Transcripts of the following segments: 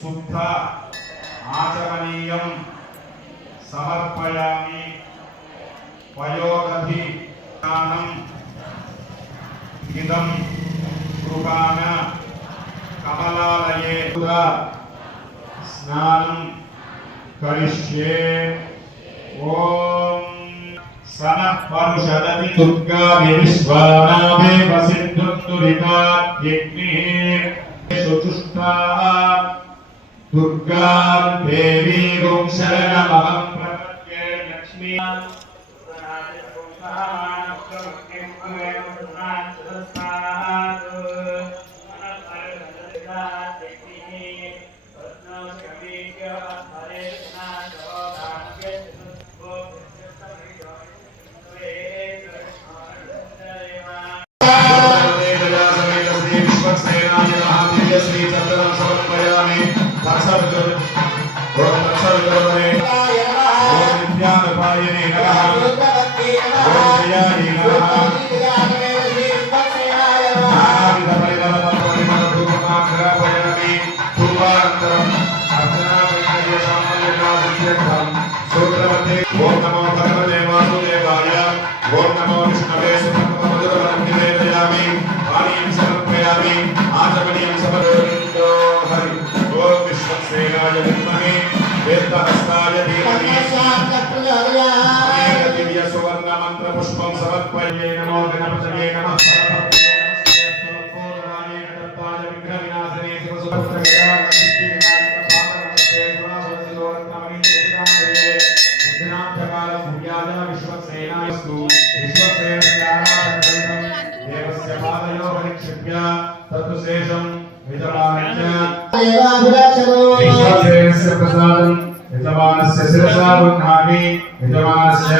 शुद्ध आचमनीयं समर्पयामि। पयोदधि स्नानम् इदं कृपाण कमलालये स्नानं करिष्ये। ओम सनः परुषदति दुर्गा विश्वानामे वसिन्धुरिता यज्ञे सुचुष्टा दुर्गा देवी ओम शरणमहं प्रपद्ये। लक्ष्मी ओम नमो भगवते वासुदेवाय। ओम नमो विष्णवे सुमधुरमन्दिरेदयामि। पानीयं समर्पयामि। आचमनीयं समर्पयामि। ओम विश्वक्सेनाय विद्महे वेदहस्ताय धीमहि दिव्य सुवर्ण मंत्र पुष्पं समर्पये। नमो गणपतये नमः। यजमानस्य शिरसा बुद्धामि। यजमानस्य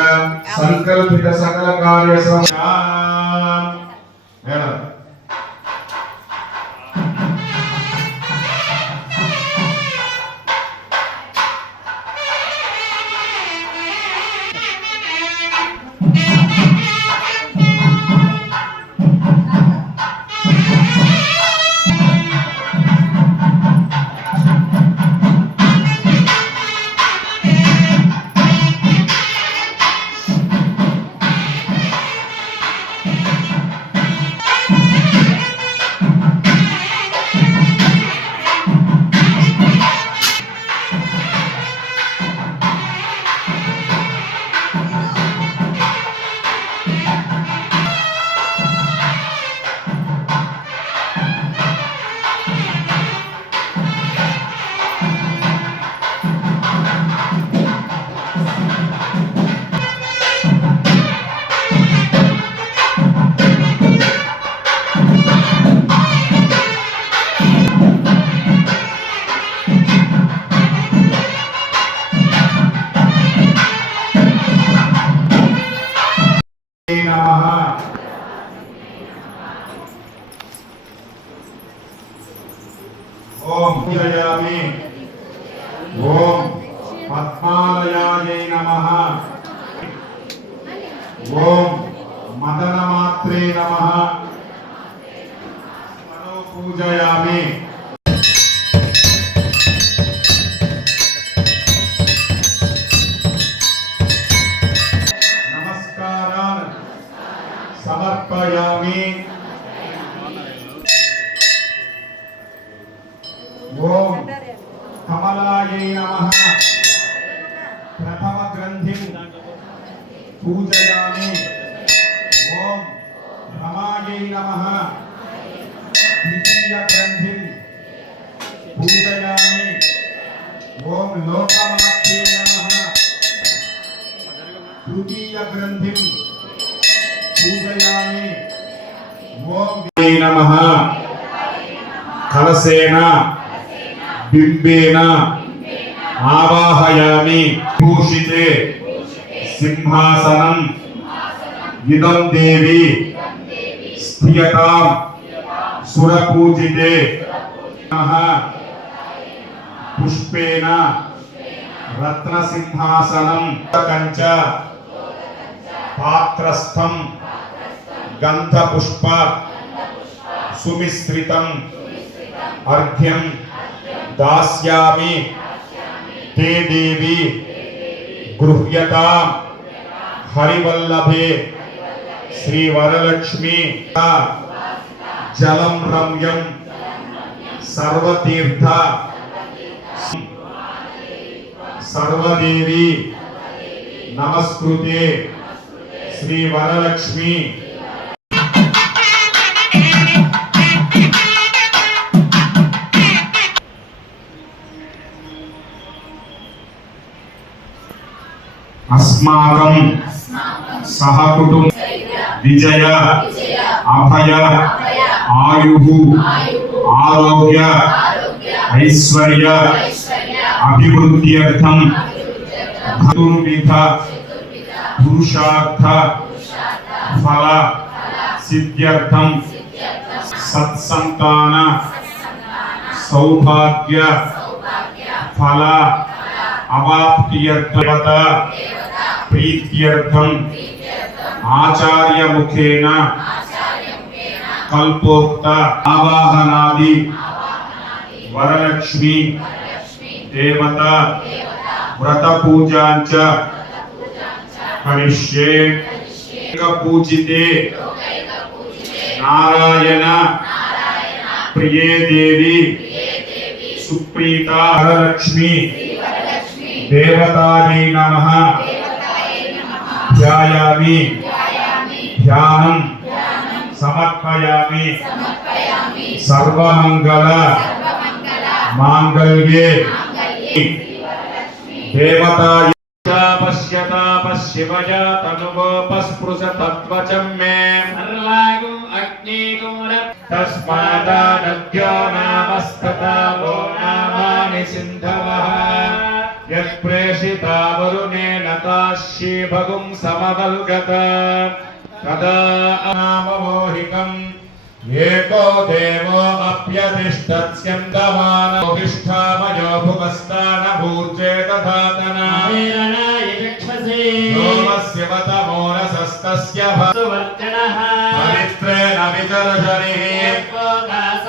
संकल्पित सकल कार्य ओम पूजयामि। ओम पद्मालयायै नमः। ओम मदनमात्रे नमः। मनो पूजयामि। नमस्कारान् समर्पयामि। ओम कमलायै नमः। प्रथम ग्रंथिं पूजयामि। ओम रमायै नमः। द्वितीय ग्रंथिं पूजयामि। ओम लोकमात्रे नमः। तृतीय ग्रंथिं पूजयामि। ओम नमः। कलसेन बिंबेन आवाहयामि। भूषिते सिंहासनं इदं देवी स्थियतां सुरपूजिते पुष्पेन रत्नसिंहासनं कंच पात्रस्थं गंधपुष्प सुमिश्रितं अर्घ्यं दास्यामि ते देवी गृह्यतां हरिवल्लभे श्री वरलक्ष्मी जलम रम्यं सर्वतीर्थ सर्वदेवी नमस्कृते श्री वरलक्ष्मी अस्माकं सहकुटुंब विजय अभय आयुः आरोग्य ऐश्वर्य अभिवृद्ध्यर्थं चतुर्विध पुरुषार्थ फल सिद्ध्यर्थं सत्संतान सौभाग्य फल अवाप्त्यर्थवत प्रीत्यर्थम आचार्य मुखेन कल्पोक्त आवाहनादि वरलक्ष्मी देवता व्रत पूजांच करिष्ये पूजिते नारायण प्रिये देवी सुप्रीता वरलक्ष्मी देवतायै नमः ध्यायामि ध्यानं समर्पयामि सर्वमंगल मांगल्ये देवतायै पश्यता पश्यवया तनुवोपस्पृश तत्वचं मे सर्वागुं अग्निगुण तस्मादानद्यो नामस्तथा वो नामानि सिन्धवः यत्प्रेषिता वरुणेन ताश्ची भगुं समवल्गत तदा अनाममोहिकम् एको देवो अप्यतिष्ठत्स्यन्दमानोऽधिष्ठामयो भुवस्तानभूर्जे तथातना सोमस्य वतमोरसस्तस्य भसुवर्जनः पवित्रेण विदर्शनिः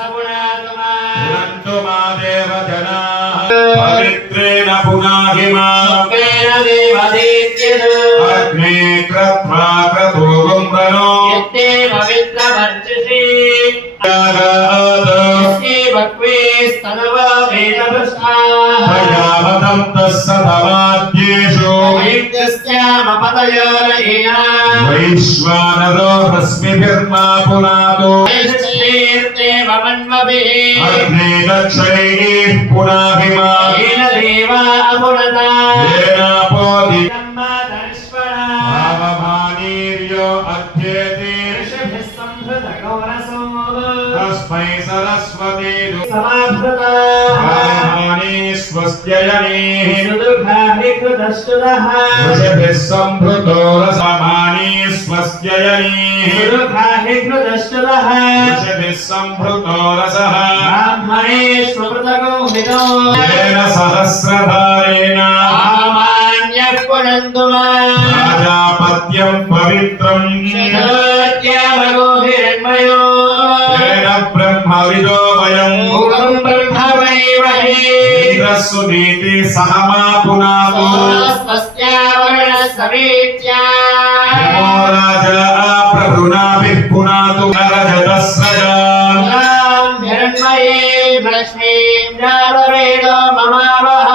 पुनन्तु मा देवजनाः पवित्रेण पुनाहिमा अग्ने क्रत्वा क्रतुगुं प्रणो यत्ते पवित्रवर्चसि भक्वेस्तनवा वेदभस्माः भयावतं तस्सतवाद्येषु वैद्यस्यामपदयोरयेन वैश्वानरो रश्मिभिर्मा पुनातो वैश्चेर्देवमन्वभिः अग्ने दक्षैः पुनाहिमा येन देवा अपुनता येनापोति भावमानीर्यो अध्येति ऋषिभिः संहृतगौरसो तस्मै सरस्वती समाभृता भावमानी स्वस्त्ययनीः सुदुर्भाहि कृतस्तुतः ऋषिभिः संहृतो रसमानी स्वस्त्ययनीः सुदुर्भाहि कृतस्तुतः ऋषिभिः संहृतो रसः ब्राह्मणे स्वपृतगो हितो येन सहस्रधारेण आमान्यः पुनन्तु राजापत्यं पवित्रं शतोत्यामगो हिरण्मयो येन ब्रह्मविदो वयं भूतं ब्रह्म वैवहे इंद्रस्वनीति सहमा पुनातो स्वस्त्यावर्णसमीत्या नमो राजा प्रभुनाभिः पुनातु रजतस्रजाम् हिरण्मये लक्ष्मीं जातवेदो ममावह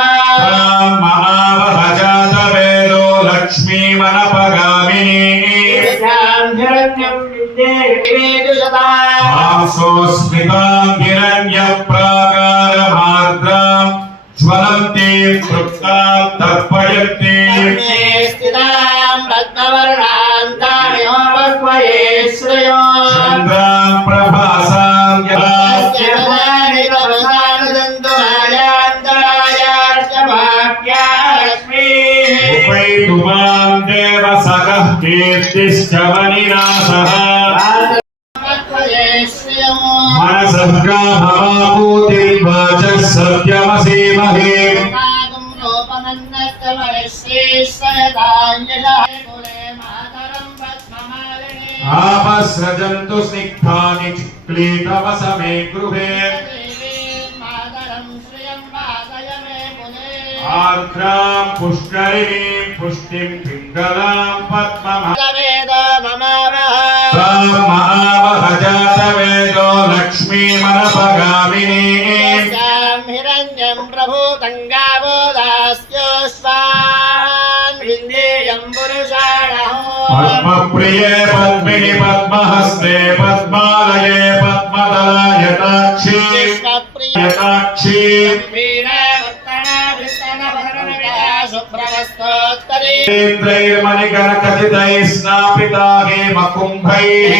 महावह जातवेदो लक्ष्मीमनपगामिनी हिरण्यं विद्येवेदुशताम् सोऽस्मितां हिरण्यप्राकारमार्द्रां ज्वलन्तीं तृप्तां तर्पयन्तीं स्थितां रत्नवर्णां तामिहो वक्वये श्रेयो चन्द्रां प्रभासां उपैतुमां देवसखः कीर्तिश्च मणिनाथः मनसः भवापूतिर्वाचः सत्यमसीमहे आपस्रजन्तु स्निग्धानि क्लीतवसमे गृहे आर्द्रां पुष्करिणीं पुष्टिं पिङ्गलां पद्मवेदो ममावह जातवेदो लक्ष्मीमनपगामिनीं हिरण्यं प्रभूतं गावो दास्योऽस्मान् विन्देयं पुरुषाणः पद्मप्रिये पद्मिनि पद्महस्ते पद्मालये पद्मदलायताक्षी यताक्षी शुभ्रवस्तोत्तरीन्द्रैर्मणिगणकथितैः स्नापिता हेमकुम्भैः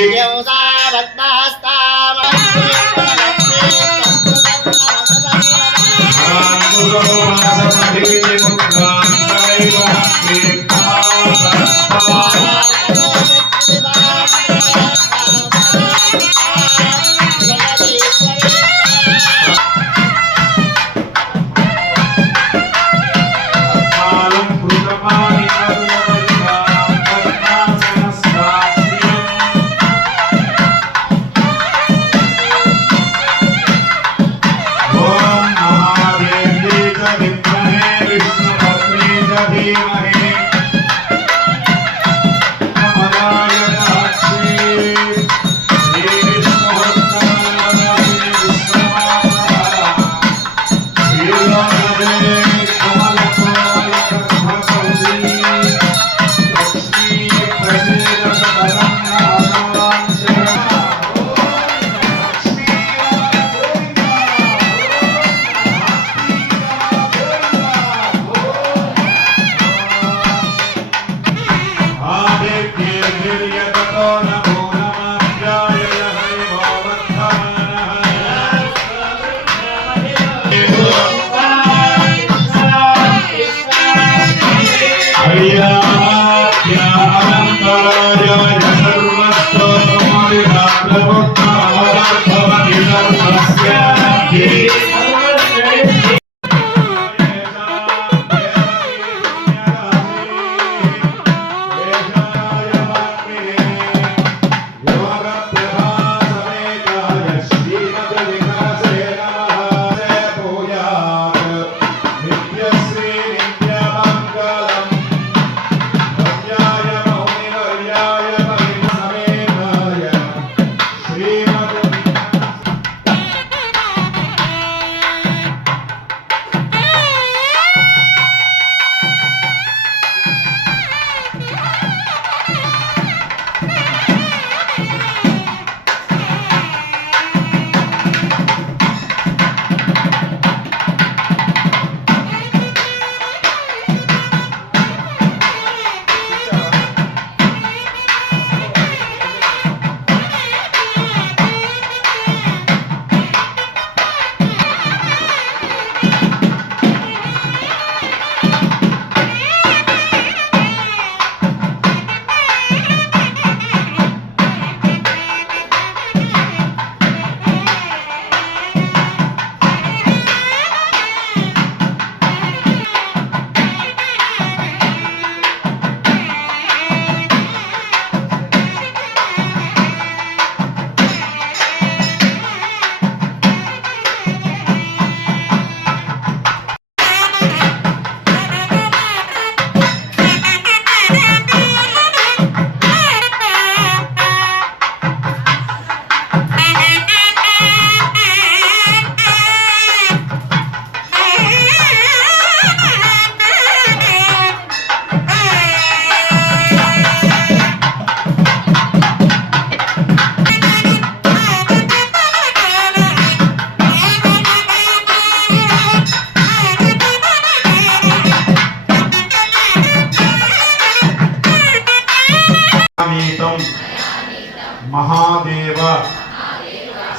महादेव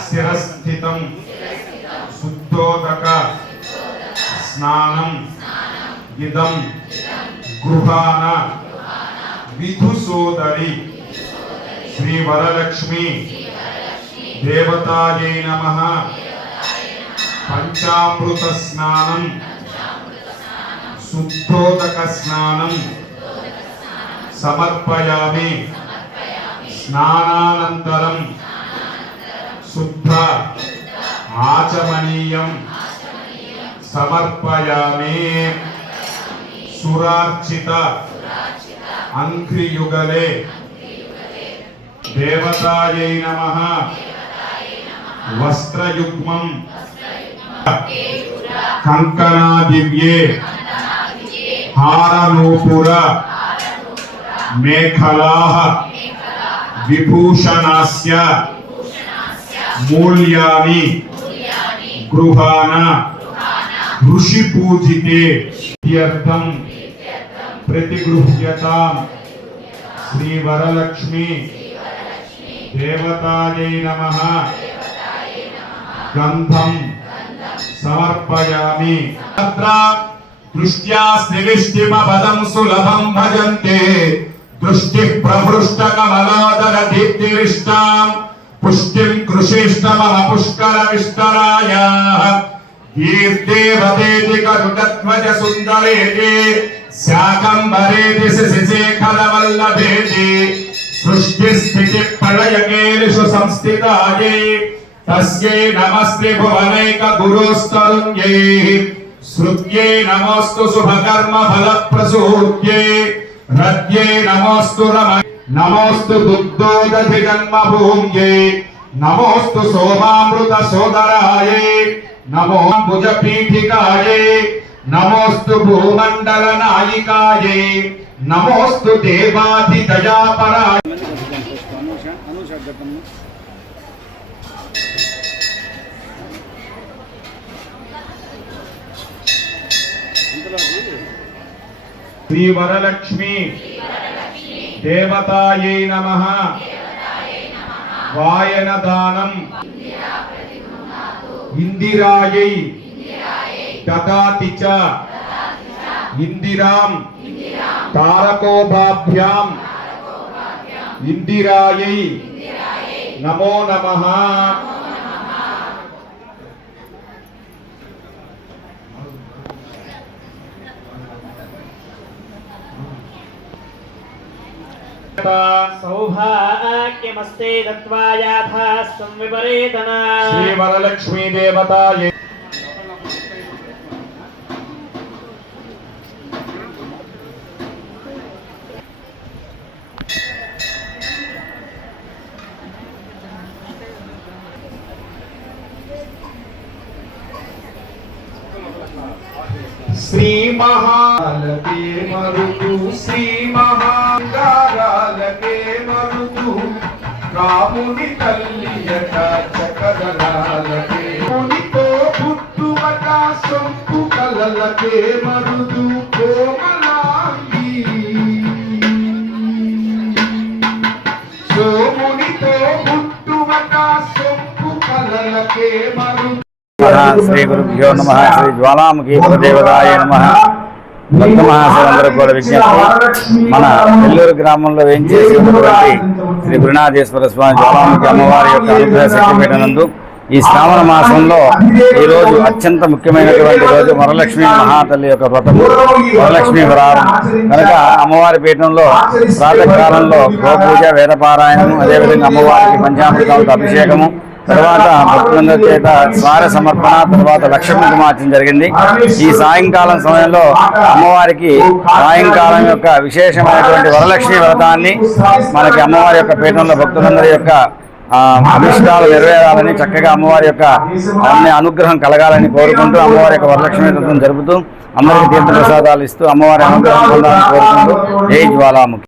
शिरस्थितं शुद्धोदक स्नानं इदं गृहाण विधुसोदरी श्री वरलक्ष्मी देवतायै नमः पंचामृत स्नानं शुद्धोदक स्नानं समर्पयामि स्नानानन्तरं शुद्ध आचमनीयं సమర్పయామి సురార్చిత అంఘ్రియుగలే దేవతాయై నమః వస్త్రయుగ్మం కంకణాదివ్యే హారనూపుర మేఖలాః విభూషణాస్య మూల్యాని గృహాణ ఋషి పూజితే తీర్థం ప్రతిగృహ్యతాం శ్రీ వరలక్ష్మి దేవతాయై నమః గంధం సమర్పయామి తత్ర దృష్ట్యా శ్రీవిష్టిమపదం సులభం భజంతే దృష్టి ప్రహృష్ట కమలాదర దీప్తివిష్టాం పుష్టిం కృషిష్టమః పుష్కర విష్టరాయాః కీర్తివదేతి కరుణధ్వజ సుందరేతి శాకంబరేతి శశిశేఖర వల్లభేతి సృష్టి స్థితి ప్రళయకేలిషు సంస్థితాయై తస్యై నమస్తే భువనైక గురుస్తరుణ్యై శ్రుత్యై నమోస్తు శుభకర్మ ఫలప్రసూత్యై రత్యై నమోస్తు నమోస్తు దుగ్ధోదధి జన్మభూమ్యై నమోస్తు సోమామృత సోదరాయై నమో భుజపీఠికాయై నమోస్తు భూమండల నాయికాయై నమోస్తు దేవాధిదయాపరాయ శ్రీ వరలక్ష్మి దేవతాయై నమః వాయనదానం ఇందిరాయై దదాతి చ ఇందిరాం తారకోభాభ్యాం ఇందిరాయై నమో నమః సౌభాగ్యమస్తే దత్వాయాథాస్తం విపరీతన శ్రీ వరలక్ష్మీ దేవతాయై శ్రీ మహాలకే మరుదు శ్రీ మహాంగారాలకే మరుదు రాముని తల్లియట చకదలాలకే మునితో పుట్టువట సొంపు కలలకే మరుదు కోమలాంగి సోమునితో పుట్టువట సొంపు కలలకే మరుదు శ్రీ గురుభ్యో నమః శ్రీ జ్వాలాముఖి దేవతాయ నమః భక్త మహాశయులందరూ కూడా విజ్ఞప్తి మన నెల్లూరు గ్రామంలో వేయించేసి ఉన్నటువంటి శ్రీ గురునాథేశ్వర స్వామి జ్వాలాముఖి అమ్మవారి యొక్క అనుగ్రహ శక్తిపీఠ నందు ఈ శ్రావణ మాసంలో ఈ రోజు అత్యంత ముఖ్యమైనటువంటి రోజు వరలక్ష్మి మహాతల్లి యొక్క వ్రతము వరలక్ష్మి వరారం కనుక అమ్మవారి పీఠంలో ప్రాతకాలంలో గోపూజ వేదపారాయణము అదేవిధంగా అమ్మవారికి పంచామృతాలతో అభిషేకము తర్వాత భక్తులందరి చేత స్వార సమర్పణ తర్వాత లక్ష్మీ కుంకుమార్చన జరిగింది. ఈ సాయంకాలం సమయంలో అమ్మవారికి సాయంకాలం యొక్క విశేషమైనటువంటి వరలక్ష్మి వ్రతాన్ని మనకి అమ్మవారి యొక్క పీఠంలో భక్తులందరి యొక్క అభిష్టాలు నెరవేరాలని చక్కగా అమ్మవారి యొక్క అన్ని అనుగ్రహం కలగాలని కోరుకుంటూ అమ్మవారి యొక్క వరలక్ష్మి వ్రతం జరుపుతూ అందరికీ తీర్థ ప్రసాదాలు ఇస్తూ అమ్మవారి అనుగ్రహం పొందాలని కోరుకుంటూ జై జ్వాలాముఖి.